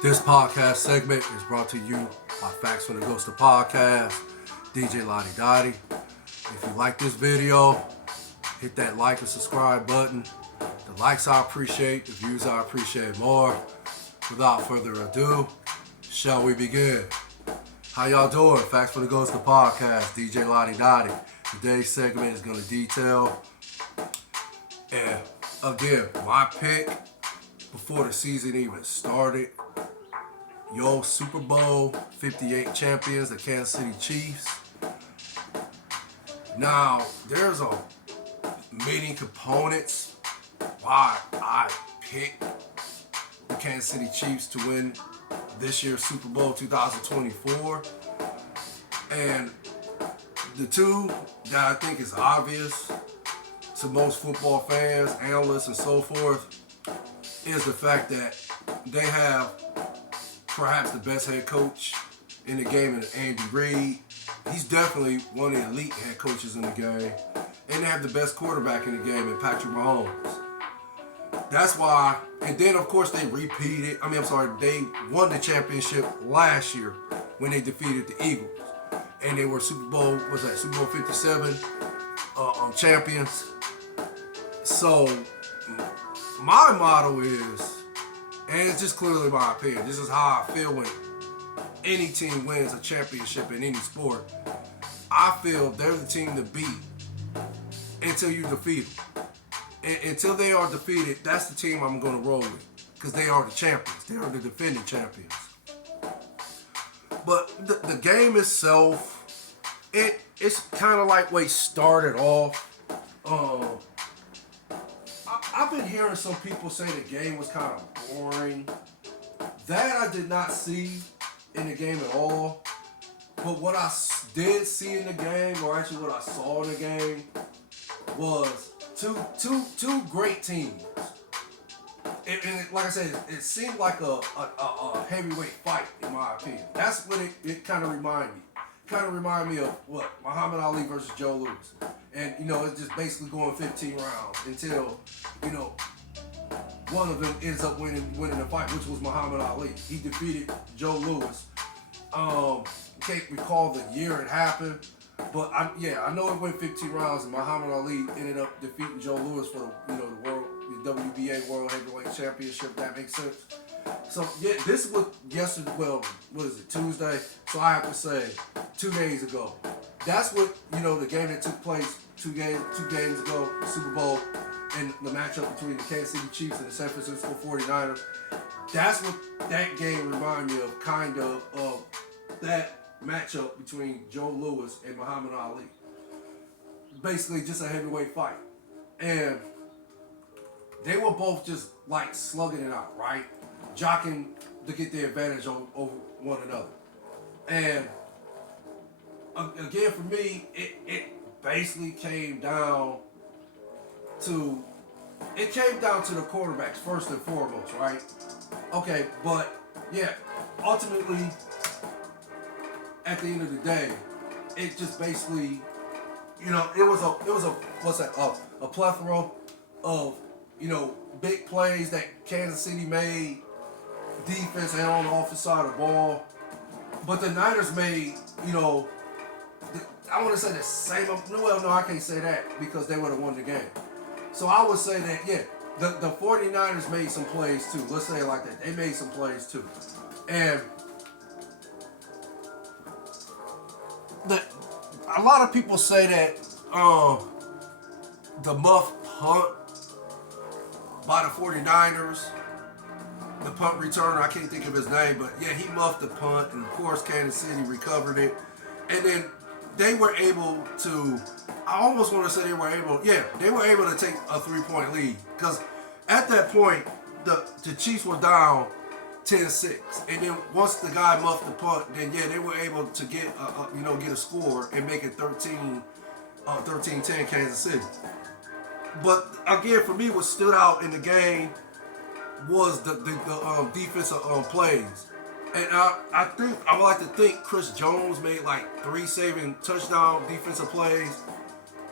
This podcast segment is brought to you by Facts When It Goes to Podcast, DJ Laudy Daudy. If you like this video, hit that like and subscribe button. The likes I appreciate, the views I appreciate more. Without further ado, shall we begin? How y'all doing? Facts When It Goes to Podcast, DJ Laudy Daudy. Today's segment is going to detail, and again, my pick before the season even started. Yo, Super Bowl 58 champions, the Kansas City Chiefs. Now, there's a many components why I picked the Kansas City Chiefs to win this year's Super Bowl 2024. And the two that I think is obvious to most football fans, analysts, and so forth is the fact that they have perhaps the best head coach in the game in Andy Reid. He's definitely one of the elite head coaches in the game. And they have the best quarterback in the game in Patrick Mahomes. That's why, and then of course they they won the championship last year when they defeated the Eagles. And they were Super Bowl 57 champions. So my motto is, and it's just clearly my opinion, this is how I feel when any team wins a championship in any sport. I feel they're the team to beat until you defeat them. Until they are defeated, that's the team I'm going to roll with, because they are the champions. They are the defending champions. But the game itself, it's kind of like what started off. I've been hearing some people say the game was kind of boring. That I did not see in the game at all. But what I did see in the game, or actually what I saw in the game, was two great teams. And like I said, it seemed like a heavyweight fight, in my opinion. That's what it kind of reminded me. Kind of reminded me of what? Muhammad Ali versus Joe Louis. And, it's just basically going 15 rounds until, one of them ends up winning the fight, which was Muhammad Ali. He defeated Joe Louis. Can't recall the year it happened, but I know it went 15 rounds, and Muhammad Ali ended up defeating Joe Louis for the WBA World Heavyweight Championship. That makes sense. So this was yesterday. Well, what is it? Tuesday. So I have to say, 2 days ago. That's what the game that took place two games ago, the Super Bowl, and the matchup between the Kansas City Chiefs and the San Francisco 49ers. That's what that game reminded me of, kind of that matchup between Joe Louis and Muhammad Ali. Basically, just a heavyweight fight, and they were both just like slugging it out, right? Jockeying to get the advantage over one another. And again, for me, it basically came down to the quarterbacks first and foremost, right? Okay, but ultimately, at the end of the day, it just basically, it was a plethora of big plays that Kansas City made, defense and on the offensive side of the ball. But the Niners made, I want to say the same. Well, no, I can't say that because they would have won the game. So I would say that, the 49ers made some plays too. Let's say it like that. They made some plays too. And a lot of people say that the muff punt by the 49ers, the punt returner, I can't think of his name, but he muffed the punt, and of course Kansas City recovered it. And then they were able to, I almost want to say they were able to take a 3-point lead, because at that point the Chiefs were down 10-6, and then once the guy muffed the punt, then they were able to get a score and make it 13-10 Kansas City. But again, for me, what stood out in the game was the defensive plays. And I would like to think Chris Jones made like 3 saving touchdown defensive plays.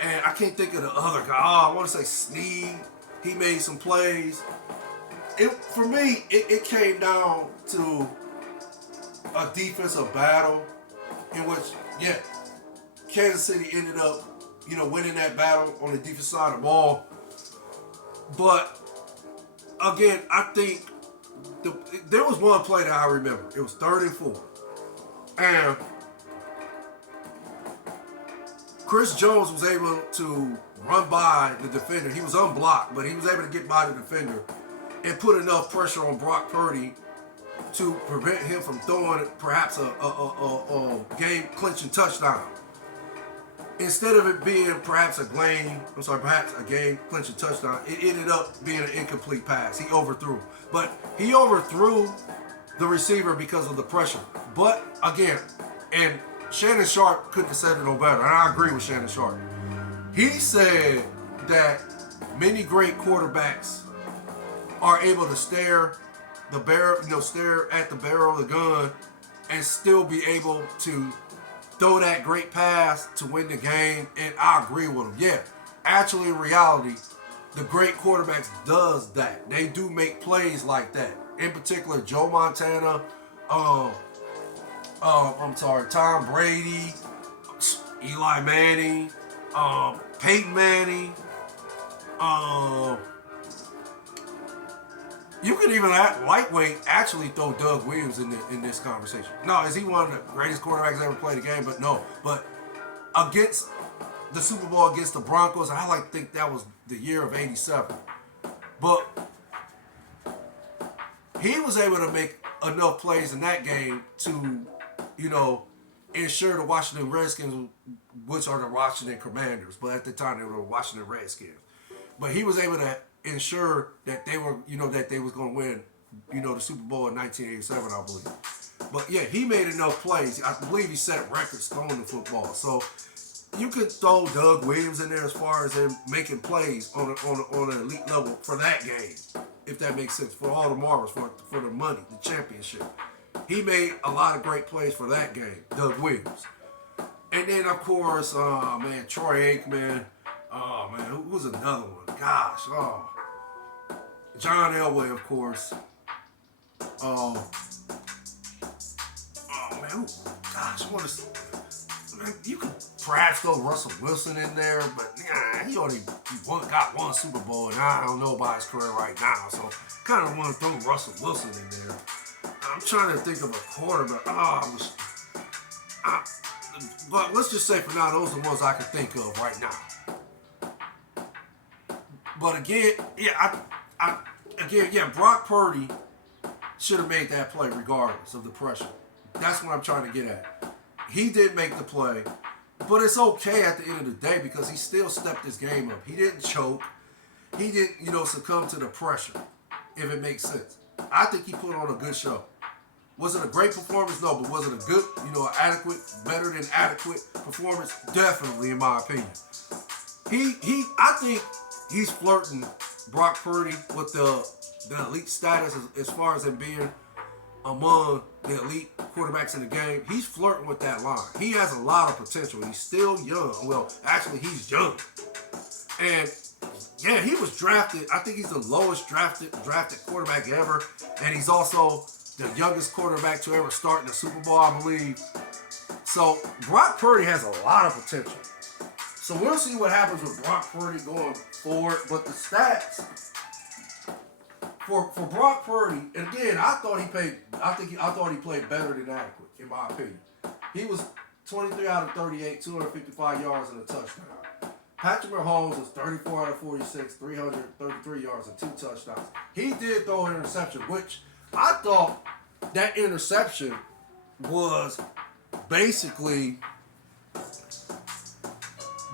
And I can't think of the other guy. I want to say Snead. He made some plays. For me, it came down to a defensive battle in which, yeah, Kansas City ended up, winning that battle on the defensive side of the ball. But again, I think there was one play that I remember. It was 3rd and 4, and Chris Jones was able to run by the defender. He was unblocked, but he was able to get by the defender and put enough pressure on Brock Purdy to prevent him from throwing perhaps a game-clinching touchdown. Instead of it being perhaps a game-clinching touchdown, it ended up being an incomplete pass. He overthrew. But he overthrew the receiver because of the pressure. But again, and Shannon Sharp couldn't have said it no better, and I agree with Shannon Sharp. He said that many great quarterbacks are able to stare at the barrel of the gun and still be able to throw that great pass to win the game, and I agree with him. Yeah, actually in reality, the great quarterbacks does that. They do make plays like that. In particular, Joe Montana, Tom Brady, Eli Manning, Peyton Manning. You could even lightweight actually throw Doug Williams in this conversation. No, is he one of the greatest quarterbacks ever played the game? But no. But against the Super Bowl against the Broncos, I like to think that was the year of '87. But he was able to make enough plays in that game to, ensure the Washington Redskins, which are the Washington Commanders, but at the time they were the Washington Redskins. But he was able to ensure that they were, that they was going to win, the Super Bowl in 1987, I believe. But yeah, he made enough plays. I believe he set records throwing the football. So you could throw Doug Williams in there as far as him making plays on an elite level for that game, if that makes sense, for all the marbles, for the money, the championship. He made a lot of great plays for that game, Doug Williams. And then, of course, Troy Aikman. Oh, man, who was another one? Gosh, John Elway, of course. You could perhaps throw Russell Wilson in there, but he only got one Super Bowl, and I don't know about his career right now, so kind of want to throw Russell Wilson in there. I'm trying to think of a quarterback. But let's just say for now, those are the ones I can think of right now. But again, Brock Purdy should have made that play regardless of the pressure. That's what I'm trying to get at. He did make the play, but it's okay at the end of the day because he still stepped his game up. He didn't choke. He didn't, succumb to the pressure, if it makes sense. I think he put on a good show. Was it a great performance? No, but was it a good, adequate, better than adequate performance? Definitely, in my opinion. I think he's flirting Brock Purdy with the elite status as far as him being among the elite quarterbacks in the game. He's flirting with that line. He has a lot of potential. He's still young. Well, actually, he's young. And yeah, he was drafted. I think he's the lowest drafted quarterback ever. And he's also the youngest quarterback to ever start in the Super Bowl, I believe. So Brock Purdy has a lot of potential. So we'll see what happens with Brock Purdy going forward. But the stats for Brock Purdy, and again, I thought he played better than adequate, in my opinion. He was 23 out of 38, 255 yards and a touchdown. Patrick Mahomes was 34 out of 46, 333 yards and 2 touchdowns. He did throw an interception, which I thought that interception was basically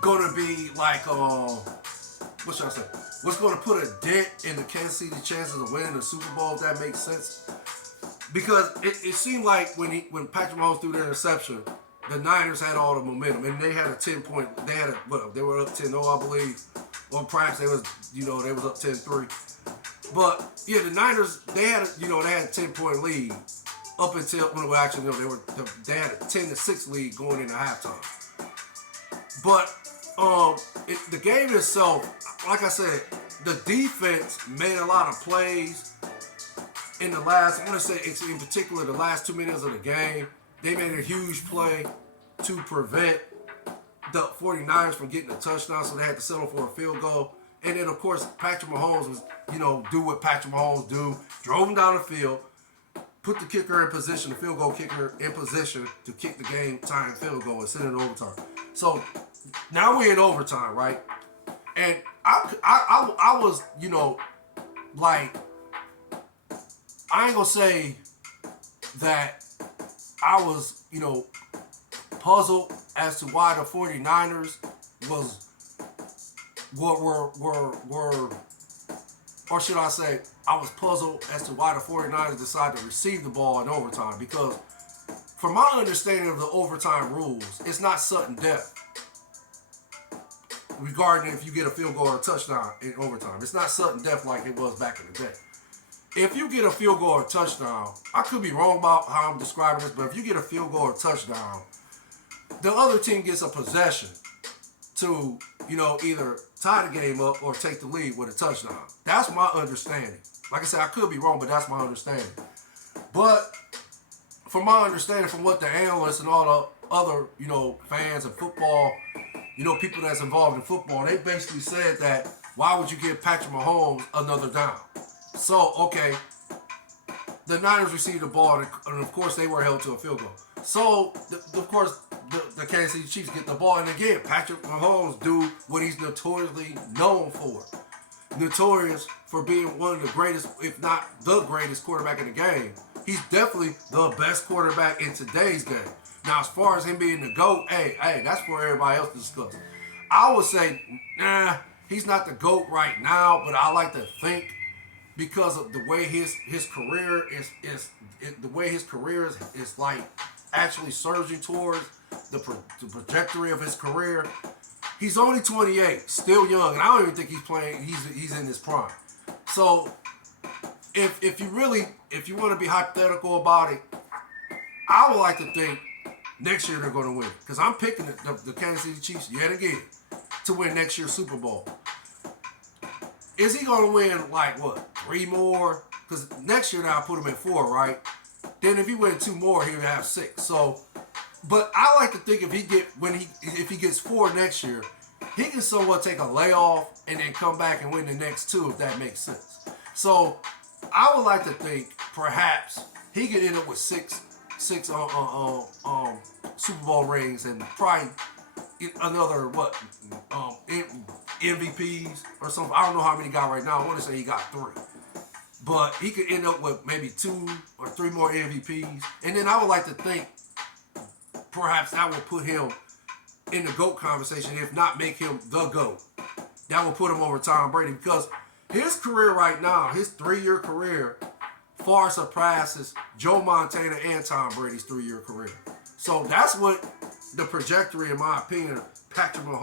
going to be like, what should I say? What's going to put a dent in the Kansas City chances of winning the Super Bowl, if that makes sense. Because it seemed like when Patrick Mahomes threw the interception, the Niners had all the momentum, and they had a 10-point. They were up 10-0, I believe, or perhaps they was up 10-3. But yeah, the Niners they had a 10-point lead up until they had a 10-6 lead going into halftime. But the game itself, like I said, the defense made a lot of plays in the last, I want to say in particular the last 2 minutes of the game, they made a huge play to prevent the 49ers from getting a touchdown, so they had to settle for a field goal. And then, of course, Patrick Mahomes was, do what Patrick Mahomes do, drove him down the field, put the kicker in position, the field goal kicker in position to kick the game-tying field goal and send it to overtime. So now we're in overtime, right? And I was, like, I ain't gonna say that I was, puzzled as to why the 49ers were, or should I say, I was puzzled as to why the 49ers decided to receive the ball in overtime, because from my understanding of the overtime rules, it's not sudden death regarding if you get a field goal or a touchdown in overtime. It's not sudden death like it was back in the day. If you get a field goal or a touchdown, I could be wrong about how I'm describing this, but if you get a field goal or a touchdown, the other team gets a possession to, either tie the game up or take the lead with a touchdown. That's my understanding. Like I said, I could be wrong, but that's my understanding. But from my understanding, from what the analysts and all the other, fans of football, people that's involved in football, they basically said that why would you give Patrick Mahomes another down? So, okay, the Niners received the ball, and of course they were held to a field goal. So, of course, the Kansas City Chiefs get the ball, and again, Patrick Mahomes do what he's notoriously known for. Notorious for being one of the greatest, if not the greatest quarterback in the game. He's definitely the best quarterback in today's game. Now, as far as him being the GOAT, hey, that's for everybody else to discuss. I would say, he's not the GOAT right now, but I like to think because of the way his career is the way his career is like actually surging towards the trajectory of his career. He's only 28, still young, and I don't even think he's playing. He's in his prime. So if you want to be hypothetical about it, I would like to think next year they're going to win, because I'm picking the Kansas City Chiefs yet again to win next year's Super Bowl. Is he going to win like what, 3 more? Because next year now I put him at 4, right? Then if he win 2 more, he would have 6. So, but I like to think if he gets 4 next year, he can somewhat take a layoff and then come back and win the next 2, if that makes sense. So I would like to think perhaps he could end up with six Super Bowl rings and probably another MVPs or something. I don't know how many he got right now. I want to say he got 3. But he could end up with maybe 2 or 3 more MVPs. And then I would like to think perhaps that would put him in the GOAT conversation, if not make him the GOAT. That would put him over Tom Brady, because his career right now, his 3-year career, far surpasses Joe Montana and Tom Brady's 3-year career. So that's what the trajectory, in my opinion, Patrick Mahomes